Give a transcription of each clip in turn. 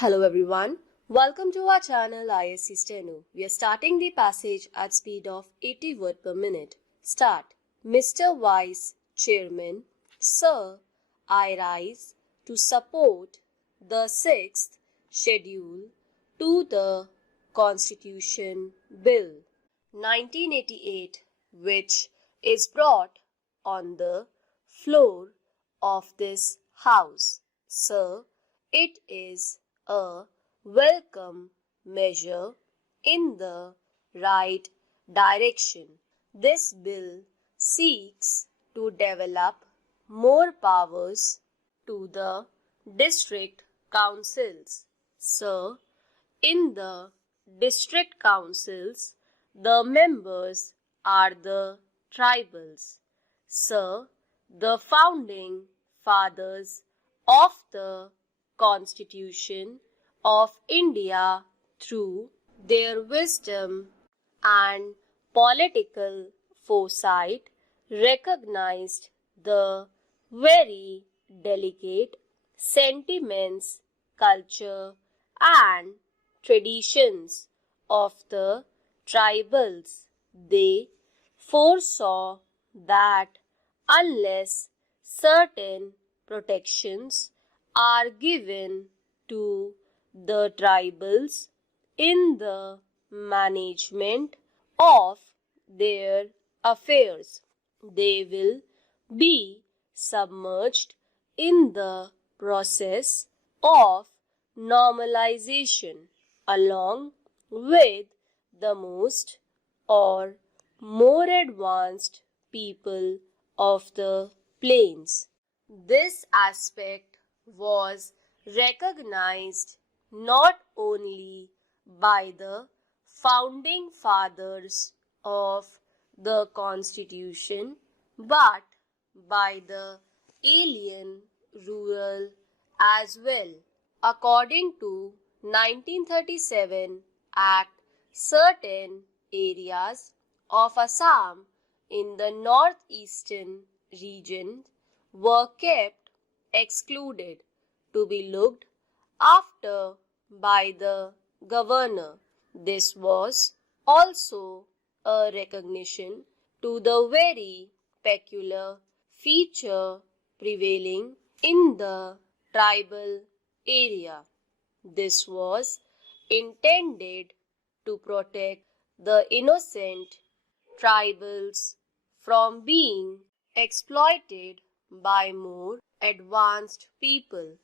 Hello everyone, welcome to our channel ISC Steno. We are starting the passage at speed of 80 words per minute. Start. Mr. Vice Chairman, Sir, I rise to support the 6th schedule to the Constitution Bill 1988, which is brought on the floor of this House. Sir, it is a welcome measure in the right direction. This bill seeks to develop more powers to the district councils. Sir, in the district councils, the members are the tribals. Sir, the founding fathers of the Constitution of India, through their wisdom and political foresight, recognized the very delicate sentiments, culture, and traditions of the tribals. They foresaw that unless certain protections are given to the tribals in the management of their affairs, they will be submerged in the process of normalization along with the most or more advanced people of the plains. This aspect was recognized not only by the founding fathers of the Constitution but by the alien rural as well. According to 1937 Act, certain areas of Assam in the northeastern region were kept excluded to be looked after by the governor. This was also a recognition to the very peculiar feature prevailing in the tribal area. This was intended to protect the innocent tribals from being exploited by more advanced people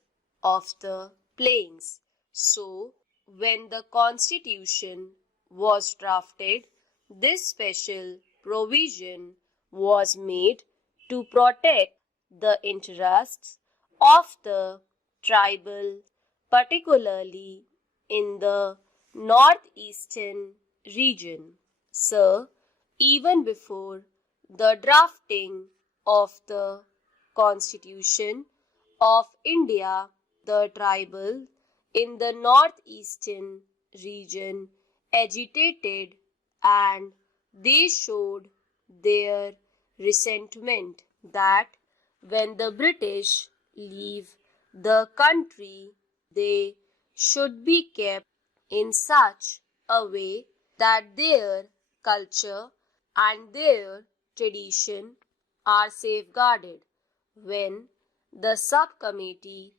of the plains. So, when the Constitution was drafted, this special provision was made to protect the interests of the tribal, particularly in the northeastern region. Sir, even before the drafting of the Constitution of India, the tribal in the northeastern region agitated and they showed their resentment that when the British leave the country, they should be kept in such a way that their culture and their tradition are safeguarded. When the subcommittee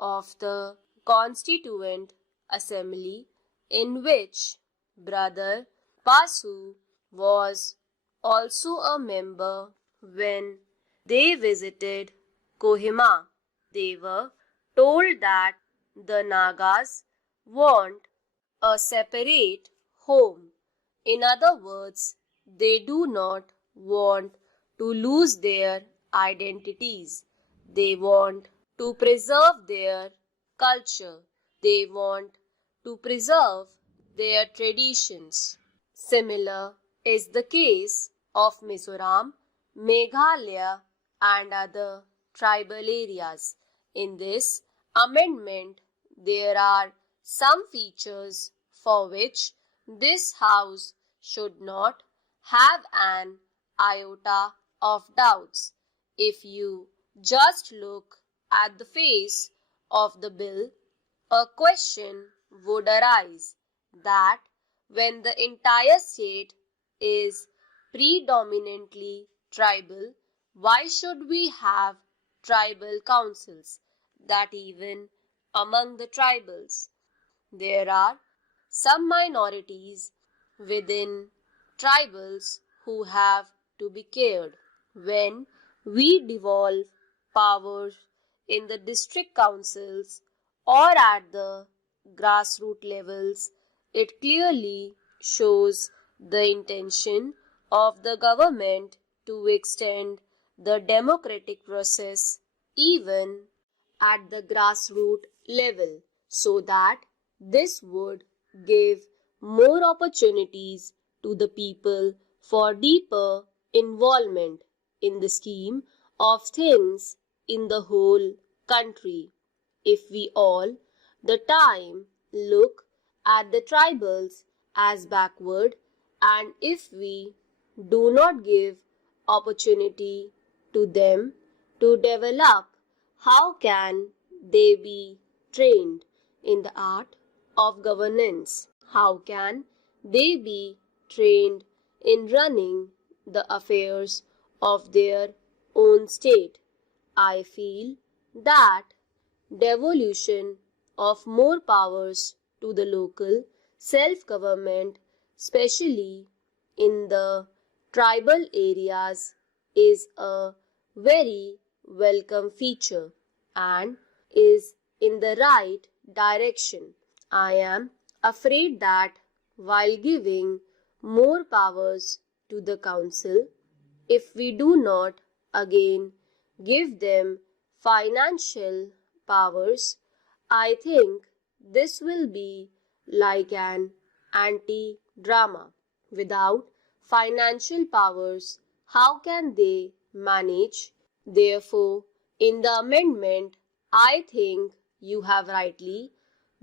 of the Constituent Assembly, in which Brother Basu was also a member, when they visited Kohima, they were told that the Nagas want a separate home. In other words, they do not want to lose their identities. They want to preserve their culture. They want to preserve their traditions. Similar is the case of Mizoram, Meghalaya, and other tribal areas. In this amendment, there are some features for which this House should not have an iota of doubts. If you just look at the face of the bill, A question would arise that when the entire state is predominantly tribal, why should we have tribal councils? That even among the tribals, there are some minorities within tribals who have to be cared. When we devolve powers in the district councils or at the grassroots levels, it clearly shows the intention of the government to extend the democratic process even at the grassroots level so that this would give more opportunities to the people for deeper involvement in the scheme of things in the whole country. If we all the time look at the tribals as backward, and if we do not give opportunity to them to develop, how can they be trained in the art of governance? How can they be trained in running the affairs of their own state? I feel that devolution of more powers to the local self-government, especially in the tribal areas, is a very welcome feature and is in the right direction. I am afraid that while giving more powers to the council, if we do not again give them financial powers, I think this will be like an anti-drama. Without financial powers, how can they manage? Therefore, in the amendment, I think you have rightly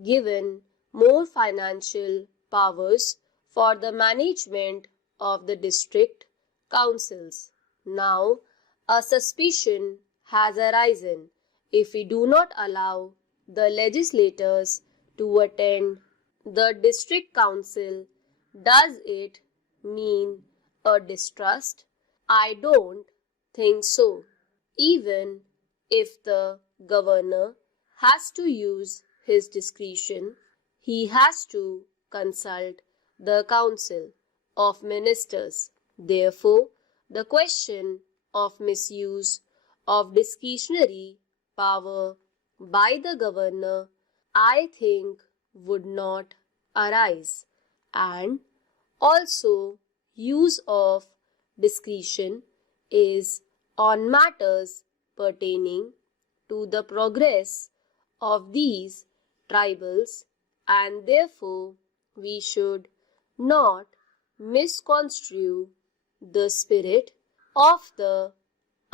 given more financial powers for the management of the district councils. Now, a suspicion has arisen. If we do not allow the legislators to attend the district council, does it mean a distrust? I don't think so. Even if the governor has to use his discretion, he has to consult the council of ministers. Therefore, the question of misuse of discretionary power by the governor, I think, would not arise. And also, use of discretion is on matters pertaining to the progress of these tribals, and therefore we should not misconstrue the spirit of the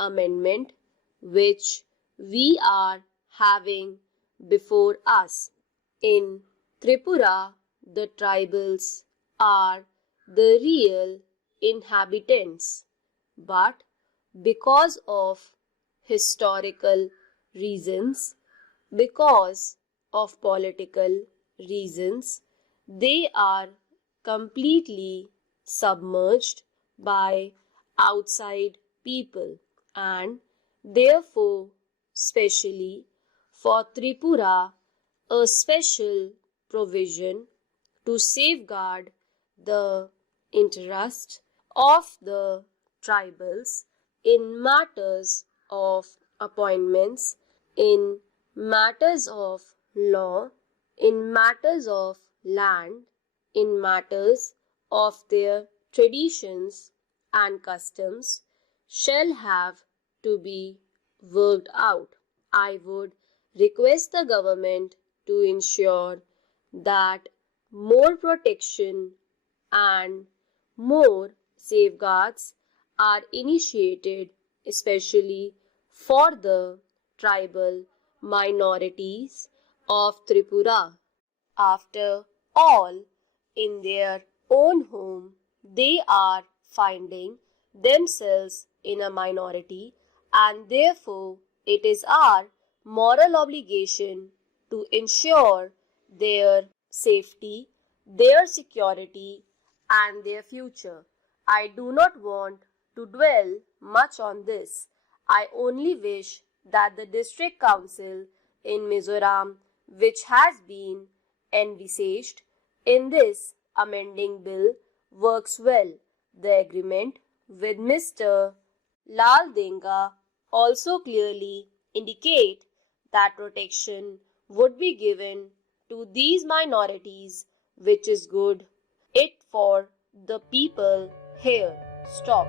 amendment which we are having before us. In Tripura, the tribals are the real inhabitants, but because of historical reasons, because of political reasons, they are completely submerged by outside people, and therefore, specially for Tripura, a special provision to safeguard the interest of the tribals in matters of appointments, in matters of law, in matters of land, in matters of their traditions and customs shall have to be worked out. I would request the government to ensure that more protection and more safeguards are initiated, especially for the tribal minorities of Tripura. After all, in their own home, they are finding themselves in a minority, and therefore it is our moral obligation to ensure their safety, their security, and their future. I do not want to dwell much on this. I only wish that the district council in Mizoram, which has been envisaged in this amending bill, works well. The agreement with Mr. Lal Denga also clearly indicate that protection would be given to these minorities, which is good. It for the people here. Stop.